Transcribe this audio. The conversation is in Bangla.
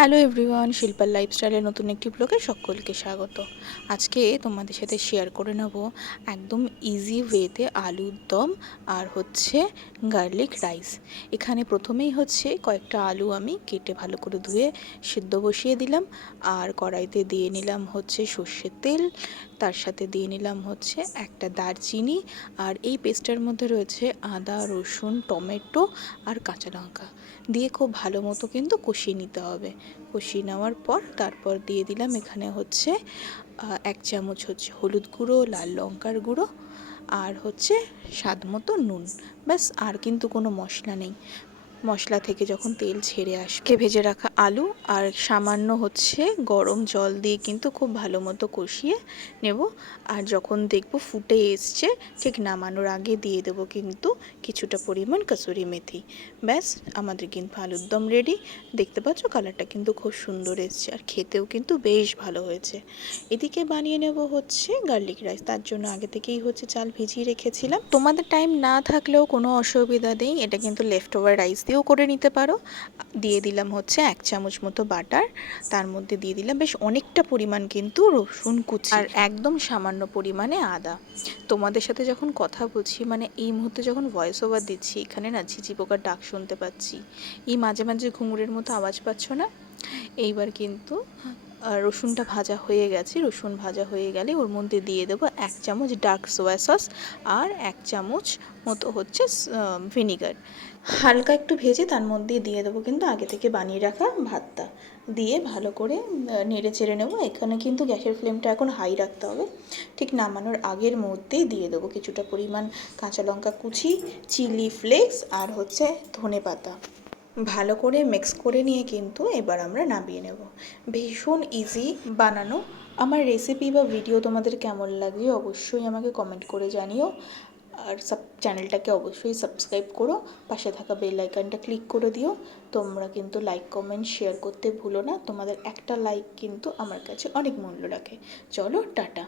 হ্যালো এভরিওয়ান, শিল্পার লাইফস্টাইলের নতুন একটি ব্লগে সকলকে স্বাগত। আজকে তোমাদের সাথে শেয়ার করে নেব একদম ইজি ওয়েতে আলুর দম আর হচ্ছে গার্লিক রাইস। এখানে প্রথমেই হচ্ছে কয়েকটা আলু আমি কেটে ভালো করে ধুয়ে সিদ্ধ বসিয়ে দিলাম, আর কড়াইতে দিয়ে নিলাম হচ্ছে সর্ষের তেল, তার সাথে দিয়ে নিলাম হচ্ছে একটা দারচিনি, আর এই পেস্টটার মধ্যে রয়েছে আদা, রসুন, টমেটো আর কাঁচা লঙ্কা দিয়ে খুব ভালো মতো কিন্তু কষিয়ে নিতে হবে। কষিয়ে নেওয়ার পর তারপর দিয়ে দিলাম এখানে হচ্ছে 1 চামচ হচ্ছে হলুদ গুঁড়ো, লাল লঙ্কার গুঁড়ো আর হচ্ছে স্বাদ মতো নুন। ব্যাস, আর কিন্তু কোনো মশলা নেই। মশলা থেকে যখন তেল ছেড়ে আসবে, ভেজে রাখা আলু আর সামান্য হচ্ছে গরম জল দিয়ে কিন্তু খুব ভালো মতো কষিয়ে নেব। আর যখন দেখব ফুটে এসছে, ঠিক নামানোর আগে দিয়ে দেবো কিন্তু কিছুটা পরিমাণ কসুরি মেথি। ব্যাস, আমাদের কিন্তু আলুর দম রেডি। দেখতে পাচ্ছ কালারটা কিন্তু খুব সুন্দর এসছে, আর খেতেও কিন্তু বেশ ভালো হয়েছে। এদিকে বানিয়ে নেব হচ্ছে গার্লিক রাইস। তার জন্য আগে থেকেই হচ্ছে চাল ভিজিয়ে রেখেছিলাম। তোমাদের টাইম না থাকলেও কোনো অসুবিধা নেই, এটা কিন্তু লেফট ওভার রাইস দিয়েও করে নিতে পারো। দিয়ে দিলাম হচ্ছে 1 চামচ মতো বাটার, তার মধ্যে দিয়ে দিলাম বেশ অনেকটা পরিমাণ কিন্তু রসুন কুচি, আর একদম সামান্য পরিমাণে আদা। তোমাদের সাথে যখন কথা বলছি, মানে এই মুহূর্তে যখন ভয়েস ওভার দিচ্ছি, এখানে না ঝিঝি পোকার ডাক শুনতে পাচ্ছি। এই মাঝে মাঝে ঘুঙুরের মতো আওয়াজ পাচ্ছ না? এইবার কিন্তু রসুনটা ভাজা হয়ে গেছে। রসুন ভাজা হয়ে গেলে ওর মধ্যে দিয়ে দেবো 1 চামচ ডার্ক সোয়া সস আর 1 চামচ মতো হচ্ছে ভিনিগার। হালকা একটু ভেজে তার মধ্যে দিয়ে দেবো কিন্তু আগে থেকে বানিয়ে রাখা ভাতটা। দিয়ে ভালো করে নেড়ে চেড়ে নেবো। এখানে কিন্তু গ্যাসের ফ্লেমটা এখন হাই রাখতে হবে। ঠিক নামানোর আগের মধ্যেই দিয়ে দেবো কিছুটা পরিমাণ কাঁচা লঙ্কা কুচি, চিলি ফ্লেক্স আর হচ্ছে ধনে পাতা। ভালো করে মিক্স করে নিয়ে কিন্তু এবার আমরা নামিয়ে নেব। ভীষণ ইজি বানানো। আমার রেসিপি বা ভিডিও তোমাদের কেমন লাগে অবশ্যই আমাকে কমেন্ট করে জানিও। আর চ্যানেলটাকে অবশ্যই সাবস্ক্রাইব করো, পাশে থাকা বেল আইকনটা ক্লিক করে দিও। তোমরা কিন্তু লাইক, কমেন্ট, শেয়ার করতে ভুলো না। তোমাদের একটা লাইক কিন্তু আমার কাছে অনেক মূল্য রাখে। চলো, টাটা।